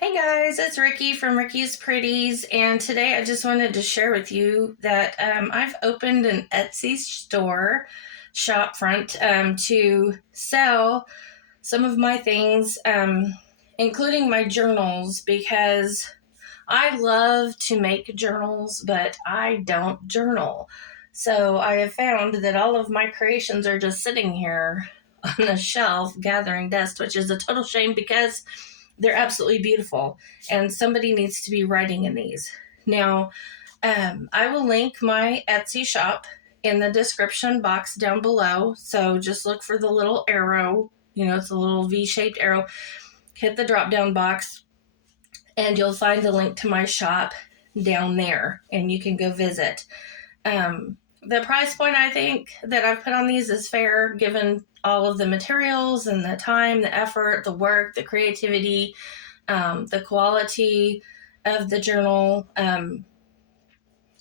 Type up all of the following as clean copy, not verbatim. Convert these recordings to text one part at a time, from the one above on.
Hey guys, it's Ricky from Ricky's Pretties, and today I just wanted to share with you that I've opened an Etsy shop front, to sell some of my things, including my journals, because I love to make journals, but I don't journal. So I have found that all of my creations are just sitting here on the shelf gathering dust, which is a total shame because they're absolutely beautiful, and somebody needs to be writing in these. Now, I will link my Etsy shop in the description box down below. So just look for the little arrow. It's a little V-shaped arrow. Hit the drop-down box, and you'll find the link to my shop down there, and you can go visit. The price point I think that I've put on these is fair, given all of the materials and the time, the effort, the work, the creativity, the quality of the journal.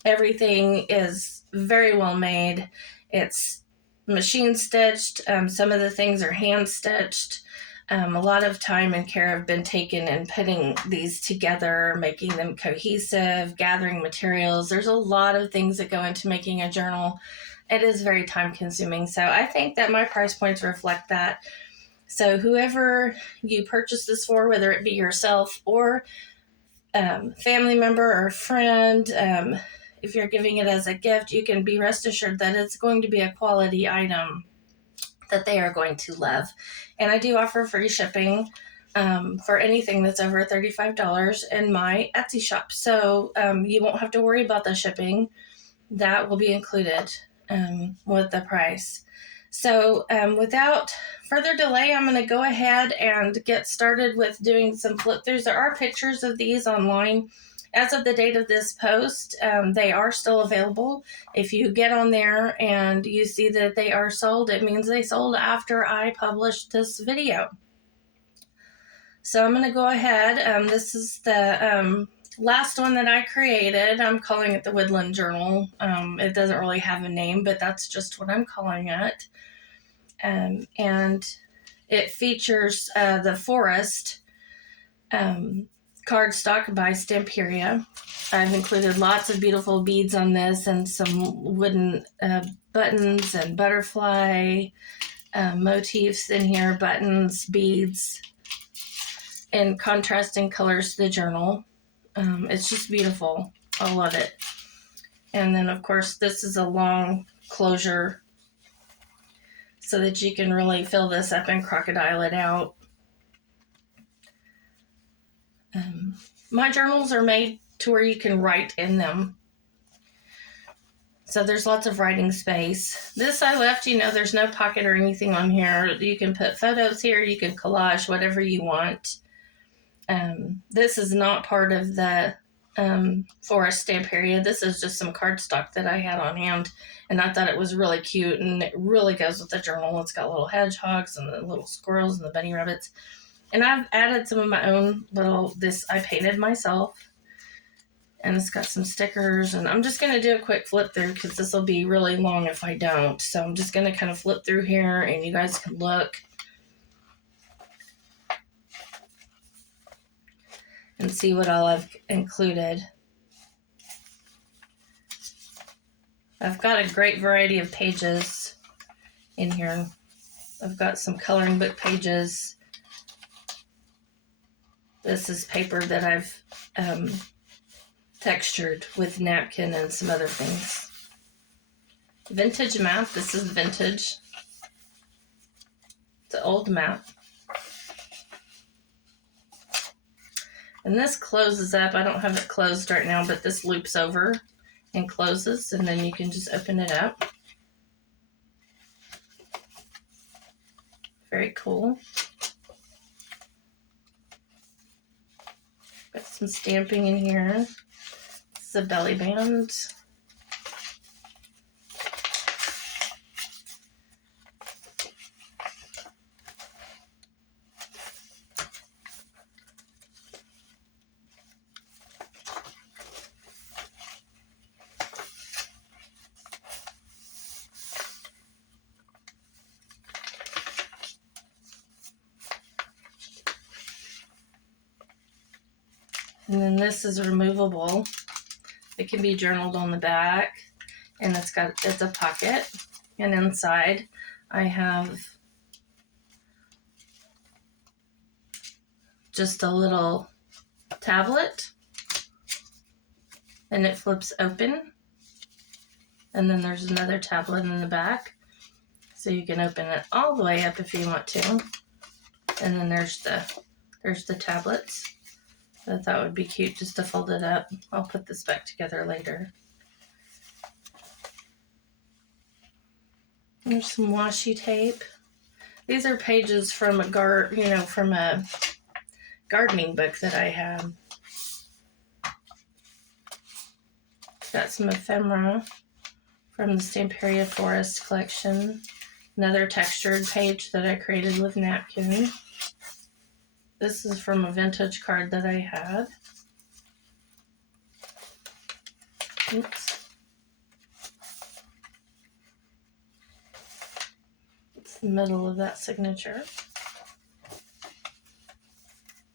Everything is very well made. It's machine stitched. Some of the things are hand stitched. A lot of time and care have been taken in putting these together, making them cohesive, gathering materials. There's a lot of things that go into making a journal. It is very time consuming. So I think that my price points reflect that. So whoever you purchase this for, whether it be yourself or family member or friend, if you're giving it as a gift, you can be rest assured that it's going to be a quality item that they are going to love. And I do offer free shipping for anything that's over $35 in my Etsy shop. So you won't have to worry about the shipping. That will be included with the price. So without further delay, I'm going to go ahead and get started with doing some flip throughs. There are pictures of these online. As of the date of this post, they are still available. If you get on there and you see that they are sold, it means they sold after I published this video. So I'm going to go ahead. This is the last one that I created. I'm calling it the Woodland Journal. It doesn't really have a name, but that's just what I'm calling it. And it features the forest cardstock by Stamperia. I've included lots of beautiful beads on this and some wooden buttons and butterfly motifs in here, buttons, beads, and contrasting colors to the journal. It's just beautiful. I love it. And then, of course, this is a long closure so that you can really fill this up and crocodile it out. My journals are made to where you can write in them. So there's lots of writing space. This I left, there's no pocket or anything on here. You can put photos here, you can collage, whatever you want. This is not part of the forest stamp area. This is just some cardstock that I had on hand, and I thought it was really cute, and it really goes with the journal. It's got little hedgehogs and the little squirrels and the bunny rabbits. And I've added some of my own this I painted myself. And it's got some stickers. And I'm just going to do a quick flip through because this will be really long if I don't. So I'm just going to kind of flip through here and you guys can look and see what all I've included. I've got a great variety of pages in here. I've got some coloring book pages. This is paper that I've textured with napkin and some other things. Vintage map. This is vintage. It's an old map. And this closes up. I don't have it closed right now, but this loops over and closes, and then you can just open it up. Very cool. Got some stamping in here. This is a belly band. And then this is removable. It can be journaled on the back, and it's a pocket. And inside I have just a little tablet, and it flips open. And then there's another tablet in the back, so you can open it all the way up if you want to. And then there's the tablets. I thought would be cute just to fold it up. I'll put this back together later. There's some washi tape. These are pages from a gardening book that I have. Got some ephemera from the Stationery Forest collection. Another textured page that I created with napkin. This is from a vintage card that I had. Oops. It's the middle of that signature.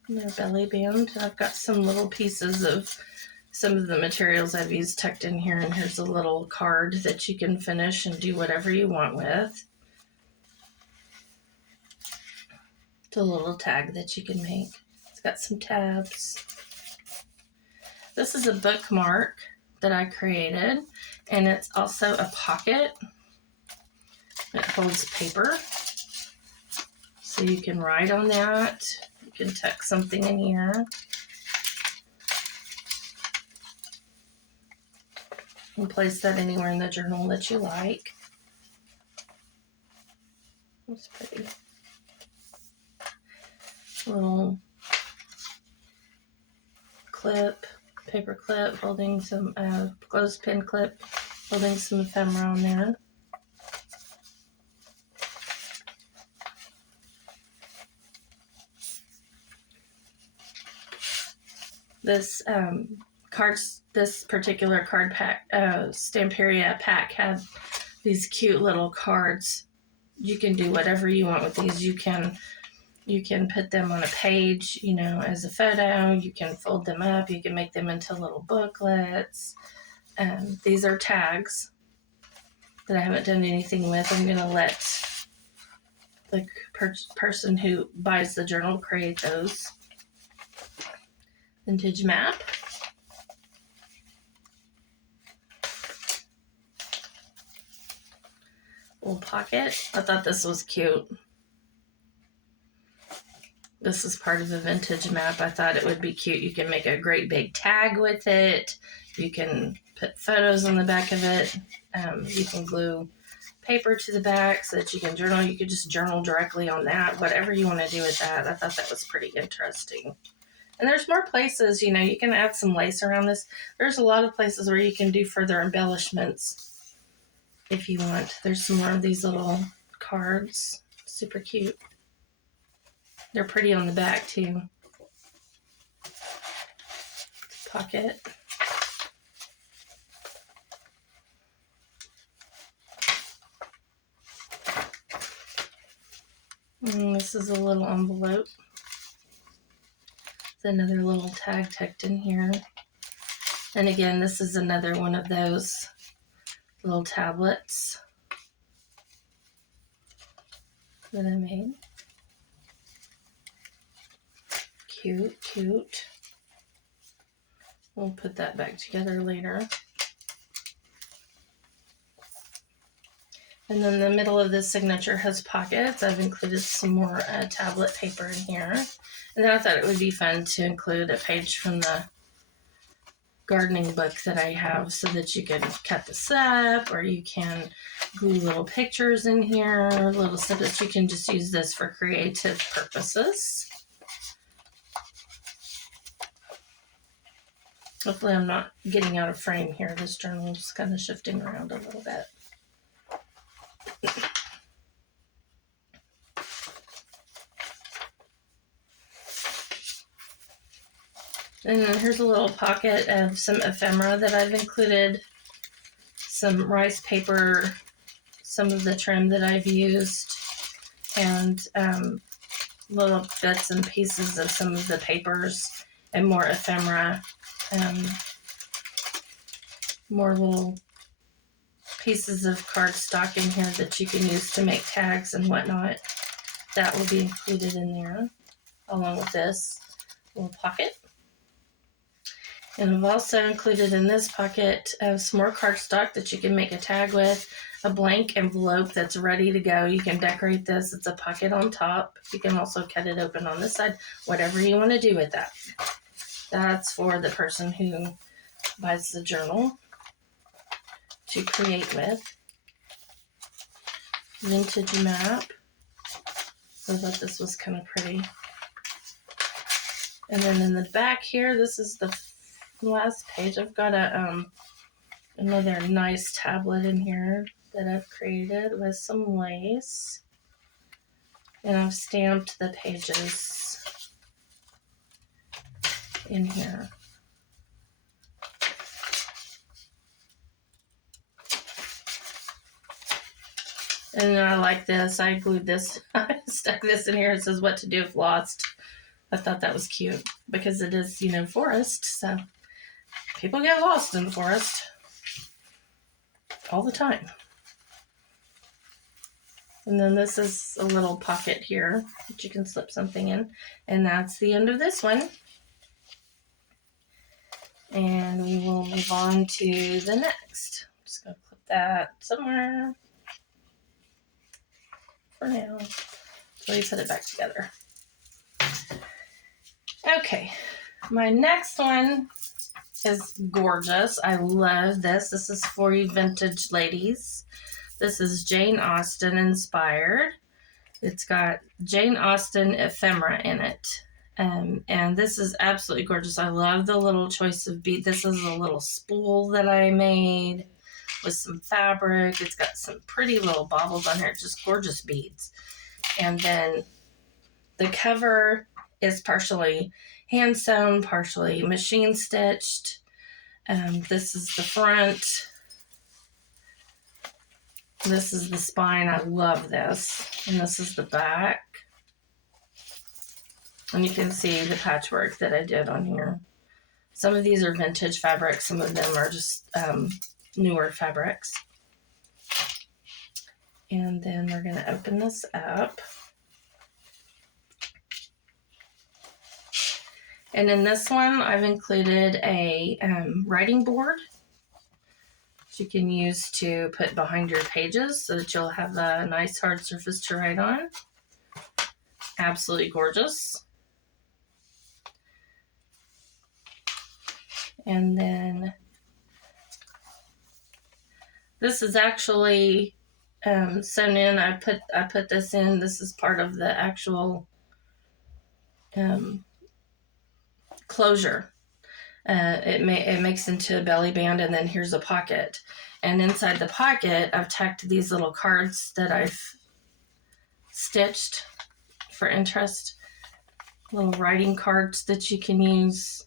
And their belly band. I've got some little pieces of some of the materials I've used tucked in here, and here's a little card that you can finish and do whatever you want with. It's a little tag that you can make. It's got some tabs. This is a bookmark that I created, and it's also a pocket. It holds paper, so you can write on that. You can tuck something in here. And place that anywhere in the journal that you like. That's pretty. Little clip, paper clip, holding some clothespin clip, holding some ephemera on there. This particular card pack, Stationery pack, had these cute little cards. You can do whatever you want with these. You can put them on a page, as a photo. You can fold them up. You can make them into little booklets. These are tags that I haven't done anything with. I'm going to let the person who buys the journal create those. Vintage map. Little pocket. I thought this was cute. This is part of the vintage map. I thought it would be cute. You can make a great big tag with it. You can put photos on the back of it. You can glue paper to the back so that you can journal. You could just journal directly on that. Whatever you want to do with that. I thought that was pretty interesting. And there's more places, you can add some lace around this. There's a lot of places where you can do further embellishments if you want. There's some more of these little cards. Super cute. They're pretty on the back too. Pocket. And this is a little envelope. There's another little tag tucked in here. And again, this is another one of those little tablets that I made. Cute. We'll put that back together later. And then the middle of this signature has pockets. I've included some more tablet paper in here. And then I thought it would be fun to include a page from the gardening book that I have so that you can cut this up, or you can glue little pictures in here, little snippets. You can just use this for creative purposes. Hopefully I'm not getting out of frame here. This journal is kind of shifting around a little bit. And then here's a little pocket of some ephemera that I've included. Some rice paper, some of the trim that I've used, and little bits and pieces of some of the papers and more ephemera, more little pieces of cardstock in here that you can use to make tags and whatnot. That will be included in there, along with this little pocket. And I've also included in this pocket some more cardstock that you can make a tag with, a blank envelope that's ready to go. You can decorate this. It's a pocket on top. You can also cut it open on this side, whatever you want to do with that. That's for the person who buys the journal to create with. Vintage map. I thought this was kind of pretty. And then in the back here, this is the last page. I've got another nice tablet in here that I've created with some lace. And I've stamped the pages in here. And I like this. I glued this. I stuck this in here. It says what to do if lost. I thought that was cute because it is, forest. So people get lost in the forest all the time. And then this is a little pocket here that you can slip something in. And that's the end of this one. And we will move on to the next. I'm just going to clip that somewhere for now until we put it back together. Okay, my next one is gorgeous. I love this. This is for you vintage ladies. This is Jane Austen inspired. It's got Jane Austen ephemera in it. And this is absolutely gorgeous. I love the little choice of bead. This is a little spool that I made with some fabric. It's got some pretty little baubles on here. Just gorgeous beads. And then the cover is partially hand sewn, partially machine stitched. This is the front. This is the spine. I love this. And this is the back. And you can see the patchwork that I did on here. Some of these are vintage fabrics. Some of them are just newer fabrics. And then we're going to open this up. And in this one, I've included a writing board that you can use to put behind your pages so that you'll have a nice hard surface to write on. Absolutely gorgeous. And then this is actually sewn in. I put this in. This is part of the actual closure. It makes into a belly band, and then here's a pocket. And inside the pocket, I've tacked these little cards that I've stitched for interest. Little writing cards that you can use.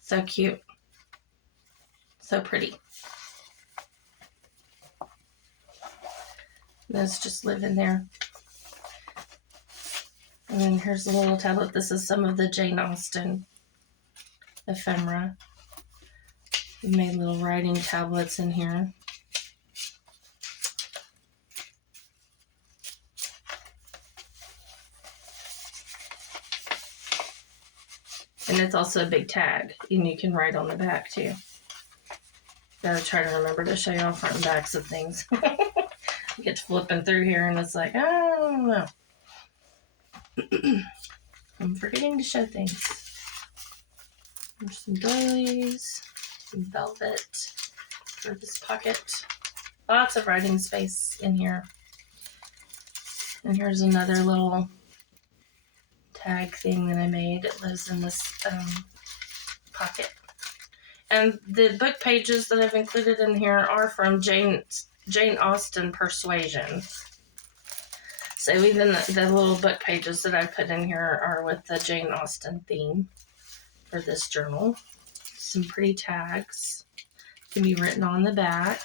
So cute. So pretty. Those just live in there. And then here's a little tablet. This is some of the Jane Austen ephemera. We made little writing tablets in here. And it's also a big tag, and you can write on the back too. Gotta try to remember to show you all front and backs of things. You get to flipping through here, and it's like, I don't know. I'm forgetting to show things. There's some doilies, some velvet for this pocket. Lots of writing space in here. And here's another little tag thing that I made. It lives in this pocket. And the book pages that I've included in here are from Jane Austen Persuasion. So even the little book pages that I put in here are with the Jane Austen theme for this journal. Some pretty tags can be written on the back.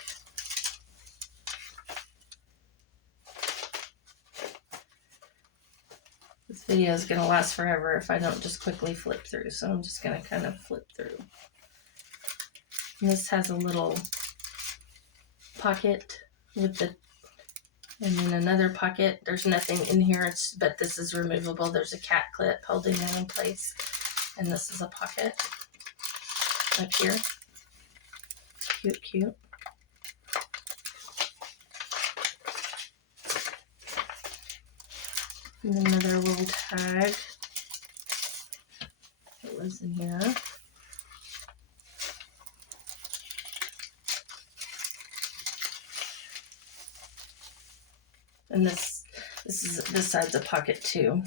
This video is going to last forever if I don't just quickly flip through. So I'm just going to kind of flip through. And this has a little pocket with the, and then another pocket. There's nothing in here, but this is removable. There's a cat clip holding it in place. And this is a pocket up here. Cute, cute. And another little tag that was in here. And this side's a pocket too.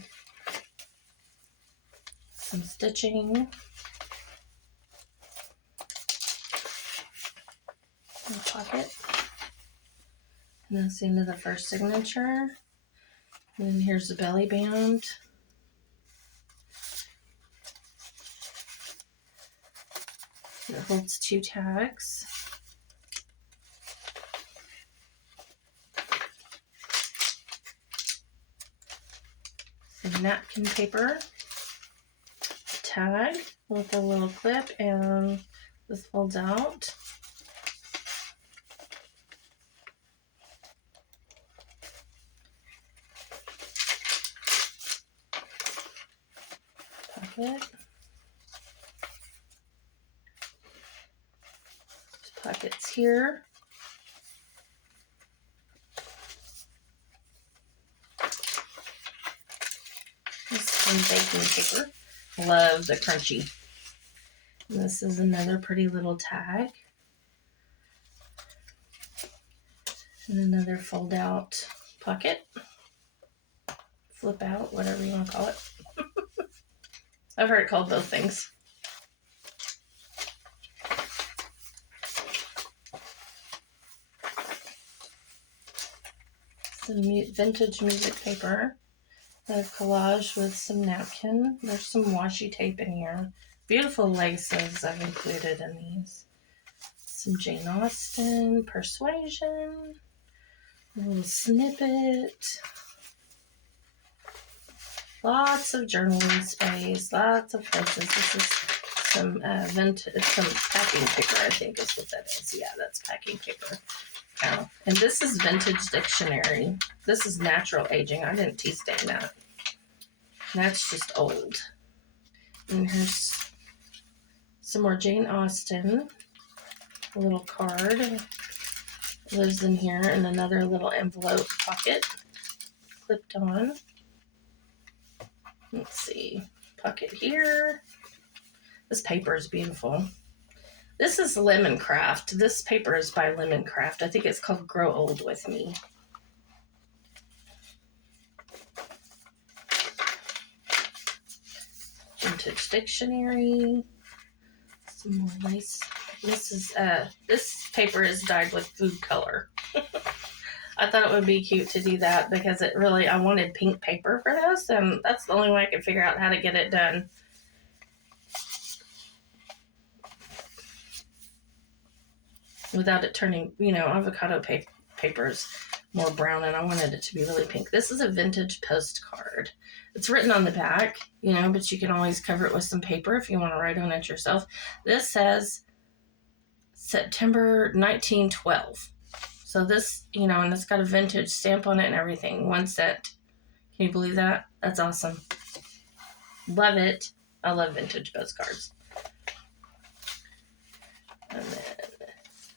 Some stitching. A pocket. And that's the end of the first signature. And then here's the belly band. It holds 2 tags. Some napkin paper. Tag with a little clip, and this folds out. Pocket. There's pockets here. This is some baking paper. Love the crunchy. And this is another pretty little tag. And another fold out pocket. Flip out, whatever you want to call it. I've heard it called both things. Some vintage music paper. A collage with some napkin. There's some washi tape in here. Beautiful laces I've included in these. Some Jane Austen, Persuasion, a little snippet. Lots of journaling space, lots of places. This is some vintage, some packing paper, I think is what that is. Yeah, that's packing paper. Oh, and this is Vintage Dictionary. This is natural aging. I didn't tea stain that. That's just old. And here's some more Jane Austen. A little card lives in here, and another little envelope pocket clipped on. Let's see, pocket here. This paper is beautiful. This is Lemon Craft. This paper is by Lemon Craft. I think it's called Grow Old With Me. Vintage Dictionary. Some more lace. This paper is dyed with food color. I thought it would be cute to do that because I wanted pink paper for this, and that's the only way I could figure out how to get it done. Without it turning, avocado paper is more brown, and I wanted it to be really pink. This is a vintage postcard. It's written on the back, but you can always cover it with some paper if you want to write on it yourself. This says September 1912. So this, and it's got a vintage stamp on it and everything. 1 cent. Can you believe that? That's awesome. Love it. I love vintage postcards. And then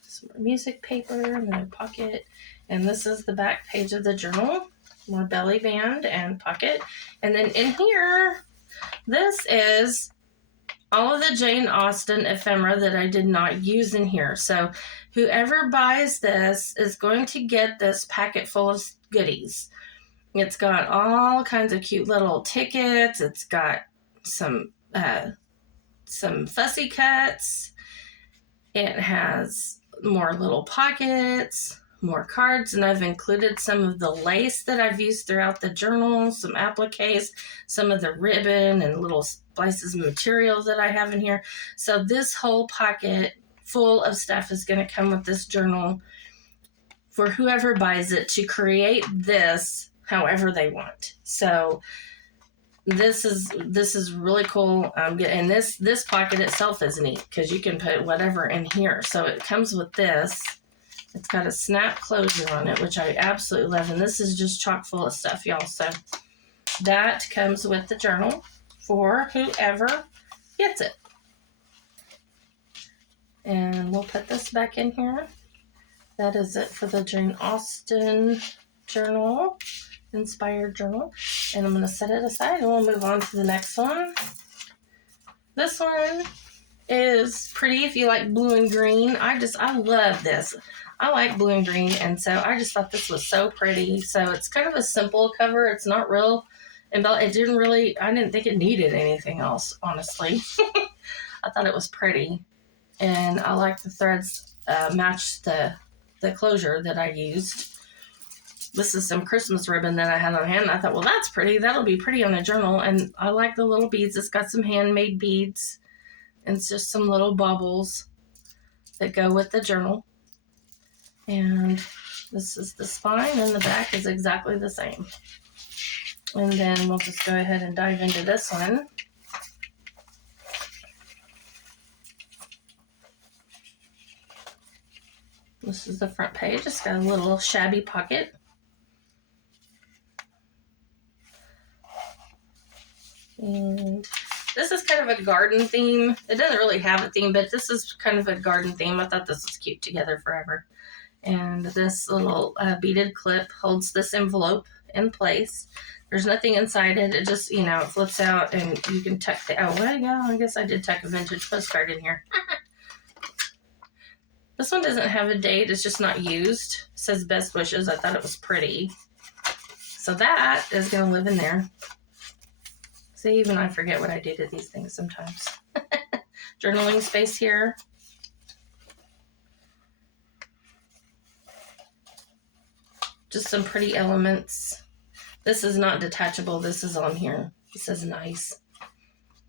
some more music paper, another pocket. And this is the back page of the journal. More belly band and pocket. And then in here, this is all of the Jane Austen ephemera that I did not use in here. So whoever buys this is going to get this packet full of goodies. It's got all kinds of cute little tickets. It's got some fussy cuts. It has more little pockets, more cards, and I've included some of the lace that I've used throughout the journal, some appliques, some of the ribbon and little slices of material that I have in here. So this whole pocket full of stuff is going to come with this journal for whoever buys it to create this however they want. So this is really cool. And this pocket itself is neat because you can put whatever in here. So it comes with this. It's got a snap closure on it, which I absolutely love. And this is just chock full of stuff, y'all. So that comes with the journal for whoever gets it. And we'll put this back in here. That is it for the Jane Austen journal, inspired journal. And I'm going to set it aside and we'll move on to the next one. This one is pretty if you like blue and green. I love this. I like blue and green, and so I just thought this was so pretty. So it's kind of a simple cover. It's not real, and I didn't think it needed anything else, honestly. I thought it was pretty, and I like the threads match the closure that I used. This is some Christmas ribbon that I had on hand. I thought, well, that's pretty. That'll be pretty on a journal, and I like the little beads. It's got some handmade beads, and it's just some little bubbles that go with the journal. And this is the spine, and the back is exactly the same. And then we'll just go ahead and dive into this one. This is the front page. It's got a little shabby pocket. And this is kind of a garden theme. It doesn't really have a theme, but this is kind of a garden theme. I thought this was cute, together forever. And this little beaded clip holds this envelope in place. There's nothing inside it. It just, it flips out and you can tuck I guess I did tuck a vintage postcard in here. This one doesn't have a date. It's just not used. It says best wishes. I thought it was pretty. So that is going to live in there. See, even I forget what I do to these things sometimes. Journaling space here. Just some pretty elements. This is not detachable. This is on here. It says nice.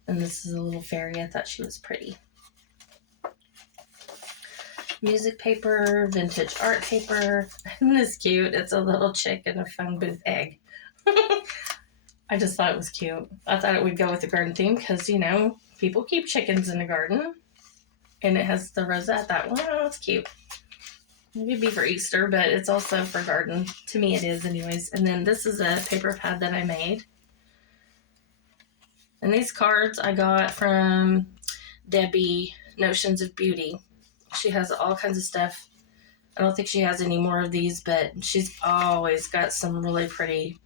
And this is a little fairy. I thought she was pretty. Music paper, vintage art paper. Isn't this cute? It's a little chick in a phone booth egg. I just thought it was cute. I thought it would go with the garden theme because, people keep chickens in the garden. And it has the rosette. That one, it's cute. Maybe it'd be for Easter, but it's also for garden. To me, it is anyways. And then this is a paper pad that I made. And these cards I got from Debbie, Notions of Beauty. She has all kinds of stuff. I don't think she has any more of these, but she's always got some really pretty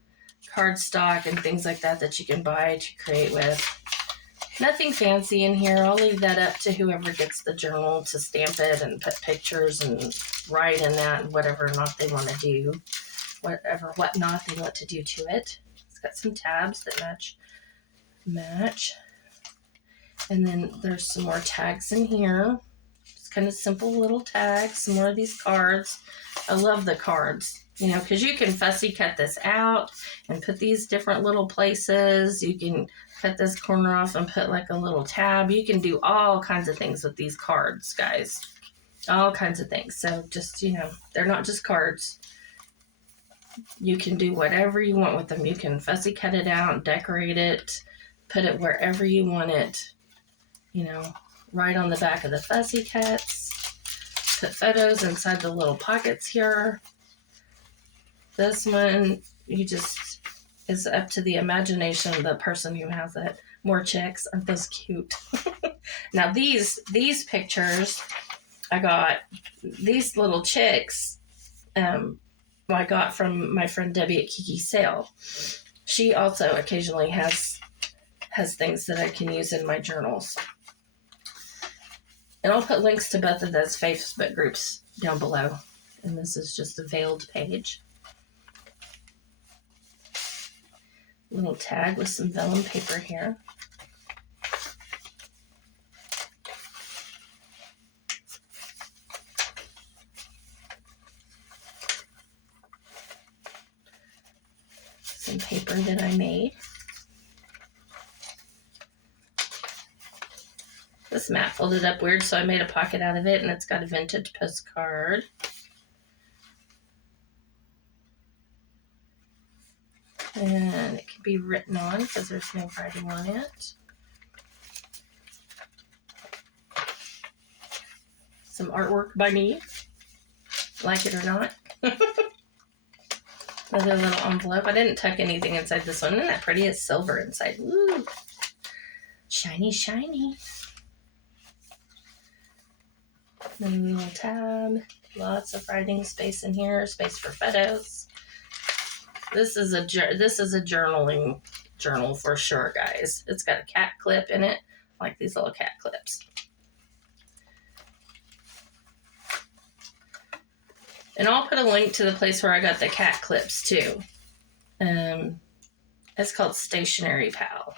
cardstock and things like that you can buy to create with. Nothing fancy in here. I'll leave that up to whoever gets the journal to stamp it and put pictures and write in that and whatever not they want to do. Whatnot they want to do to it. It's got some tabs that match. And then there's some more tags in here. Just kind of simple little tags. Some more of these cards. I love the cards. Because you can fussy cut this out and put these different little places. You can cut this corner off and put like a little tab. You can do all kinds of things with these cards, guys. All kinds of things. So just, they're not just cards. You can do whatever you want with them. You can fussy cut it out, decorate it, put it wherever you want it. Right on the back of the fussy cuts. Put photos inside the little pockets here. This one, it's up to the imagination of the person who has it. More chicks. Aren't those cute? Now, these pictures, I got these little chicks I got from my friend Debbie at Kiki's sale. She also occasionally has things that I can use in my journals. And I'll put links to both of those Facebook groups down below. And this is just a veiled page. Little tag with some vellum paper here. Some paper that I made. This mat folded up weird, so I made a pocket out of it, and it's got a vintage postcard. And and it can be written on because there's no writing on it. Some artwork by me, like it or not. Another little envelope. I didn't tuck anything inside this one. Isn't that pretty? It's silver inside. Ooh. Shiny, shiny. And a little tab. Lots of writing space in here. Space for photos. This is a journaling journal for sure, guys. It's got a cat clip in it. I like these little cat clips. And I'll put a link to the place where I got the cat clips too. It's called Stationery Pal.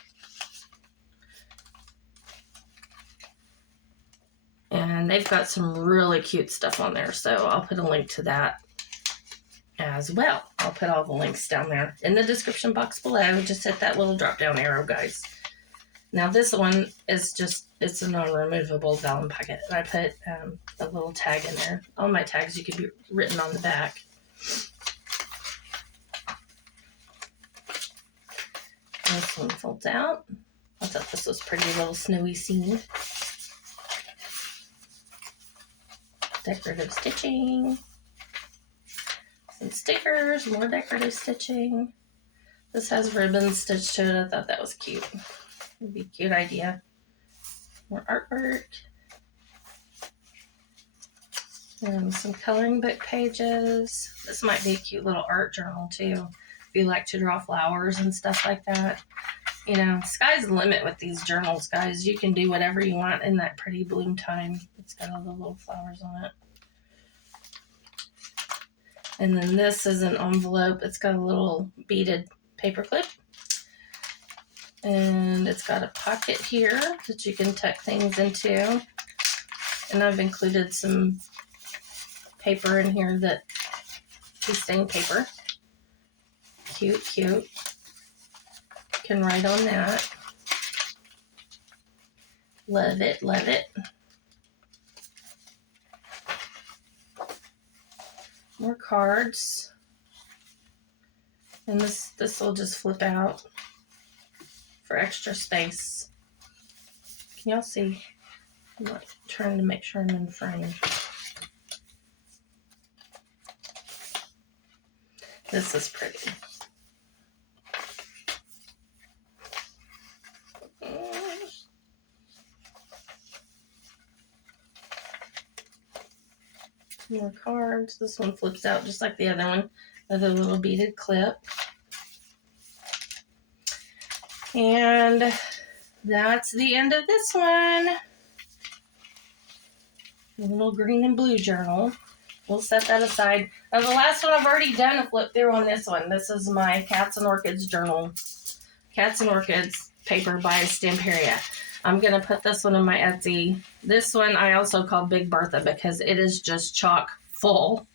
And they've got some really cute stuff on there. So I'll put a link to that as well. I'll put all the links down there in the description box below. Just hit that little drop down arrow, guys. Now this one is just, it's a non-removable vellum packet. And I put a little tag in there. All my tags, you could be written on the back. This one folds out. I thought this was pretty little snowy scene. Decorative stitching. Some stickers, more decorative stitching. This has ribbons stitched to it. I thought that was cute. Would be a cute idea. More artwork. And some coloring book pages. This might be a cute little art journal too. If you like to draw flowers and stuff like that. You know, sky's the limit with these journals, guys. You can do whatever you want in that pretty bloom time. It's got all the little flowers on it. And then this is an envelope. It's got a little beaded paper clip. And it's got a pocket here that you can tuck things into. And I've included some paper in here that is stained paper. Cute, cute. Can write on that. Love it, love it. More cards. And this will just flip out for extra space. Can y'all see? I'm not trying to make sure I'm in frame. This is pretty. More cards. This one flips out just like the other one with a little beaded clip. And that's the end of this one. A little green and blue journal. We'll set that aside. Now the last one I've already done a flip through on this one. This is my Cats and Orchids journal. Cats and Orchids paper by Stamperia. I'm going to put this one in my Etsy. This one I also call Big Bertha because it is just chock full.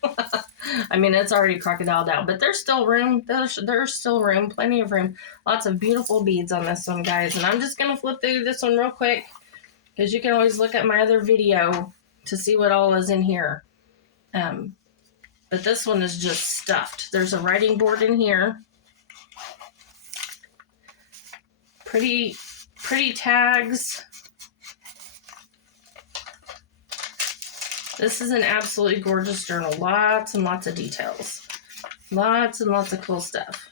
I mean, it's already crocodiled out, but there's still room. There's still room, plenty of room. Lots of beautiful beads on this one, guys. And I'm just going to flip through this one real quick because you can always look at my other video to see what all is in here. But this one is just stuffed. There's a writing board in here. Pretty tags. This is an absolutely gorgeous journal. Lots and lots of details. Lots and lots of cool stuff.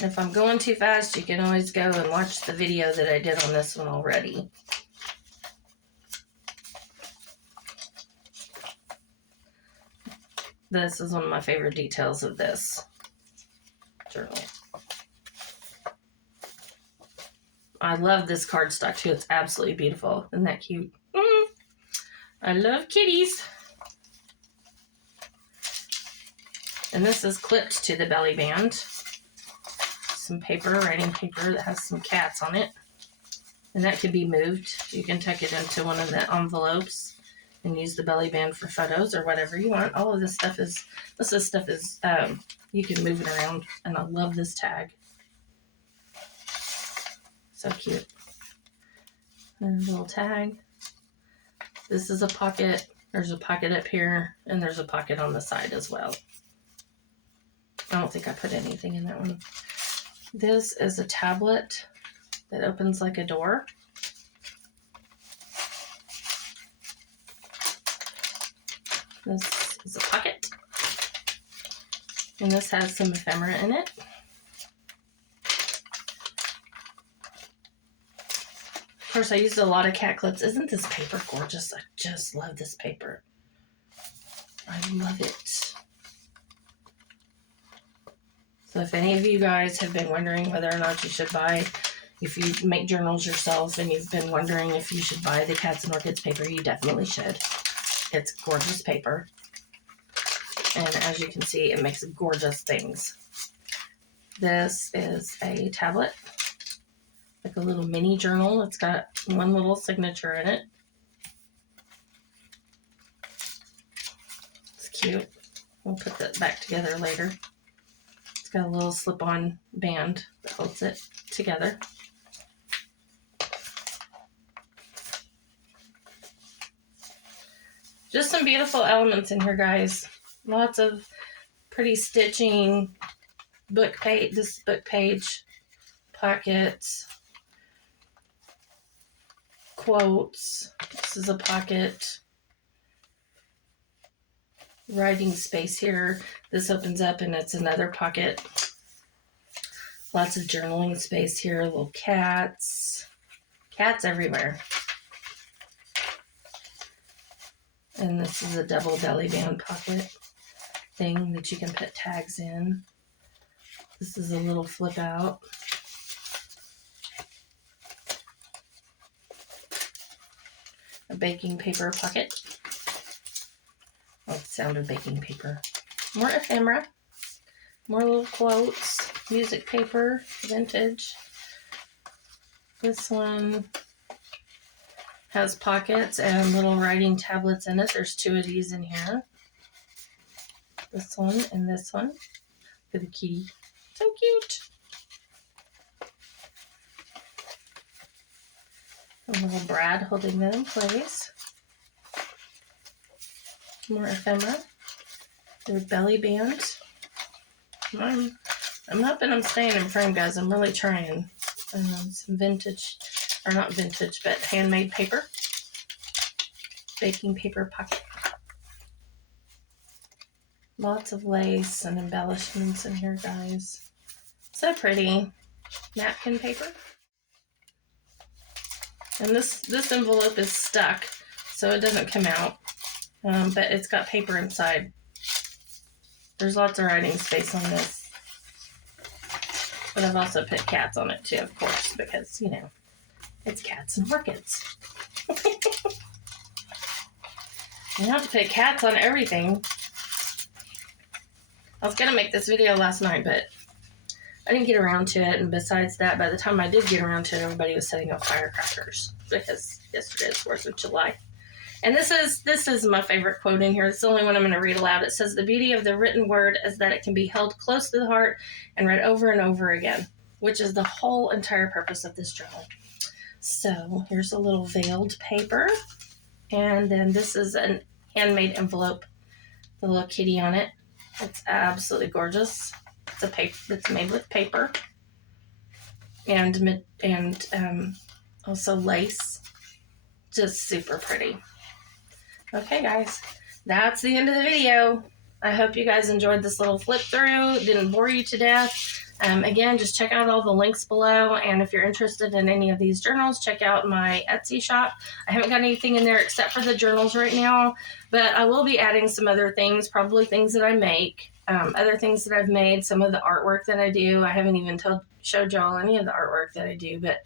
If I'm going too fast, you can always go and watch the video that I did on this one already. This is one of my favorite details of this journal. I love this cardstock too. It's absolutely beautiful. Isn't that cute? I love kitties. And this is clipped to the belly band. Some paper, writing paper that has some cats on it. And that can be moved. You can tuck it into one of the envelopes and use the belly band for photos or whatever you want. All of this stuff is, you can move it around. And I love this tag. So cute. And a little tag. This is a pocket. There's a pocket up here, and there's a pocket on the side as well. I don't think I put anything in that one. This is a tablet that opens like a door. This is a pocket. And this has some ephemera in it. Of course, I used a lot of cat clips. Isn't this paper gorgeous? I just love this paper. I love it. So if any of you guys have been wondering whether or not you should buy, if you make journals yourself and you've been wondering if you should buy the Cats and Orchids paper, you definitely should. It's gorgeous paper. And as you can see, it makes gorgeous things. This is a tablet, like a little mini journal. It's got one little signature in it. It's cute. We'll put that back together later. It's got a little slip-on band that holds it together. Just some beautiful elements in here, guys. Lots of pretty stitching, this book page, pockets, quotes. This is a pocket. Writing space here. This opens up and it's another pocket. Lots of journaling space here. Little cats. Cats everywhere. And this is a double belly band pocket thing that you can put tags in. This is a little flip out. A baking paper pocket. I like the sound of baking paper. More ephemera. More little quotes. Music paper. Vintage. This one has pockets and little writing tablets in it. There's two of these in here. This one and this one for the key. So cute. A little Brad holding that in place. More ephemera. Their belly band. I'm hoping I'm staying in frame, guys. I'm really trying. Some vintage, or not vintage, but handmade paper. Baking paper pocket. Lots of lace and embellishments in here, guys. So pretty. Napkin paper. And this envelope is stuck, so it doesn't come out. But it's got paper inside. There's lots of writing space on this. But I've also put cats on it too, of course, because, you know, it's Cats and Orchids. You have to put cats on everything. I was going to make this video last night, but I didn't get around to it. And besides that, by the time I did get around to it, everybody was setting up firecrackers because yesterday is 4th of July. And this is my favorite quote in here. It's the only one I'm going to read aloud. It says, "The beauty of the written word is that it can be held close to the heart and read over and over again," which is the whole entire purpose of this journal. So here's a little veiled paper. And then this is an handmade envelope. The little kitty on it. It's absolutely gorgeous. It's a paper. It's made with paper. And also lace. Just super pretty. Okay, guys, that's the end of the video. I hope you guys enjoyed this little flip through. It didn't bore you to death. Again, just check out all the links below. And if you're interested in any of these journals, check out my Etsy shop. I haven't got anything in there except for the journals right now, but I will be adding some other things, probably things that I make, other things that I've made, some of the artwork that I do. I haven't even showed y'all any of the artwork that I do, but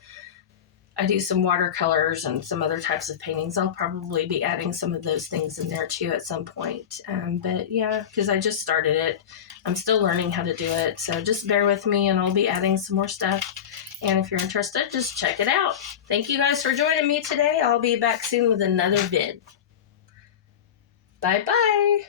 I do some watercolors and some other types of paintings. I'll probably be adding some of those things in there too at some point. But yeah, because I just started it. I'm still learning how to do it. So just bear with me and I'll be adding some more stuff. And if you're interested, just check it out. Thank you guys for joining me today. I'll be back soon with another vid. Bye-bye.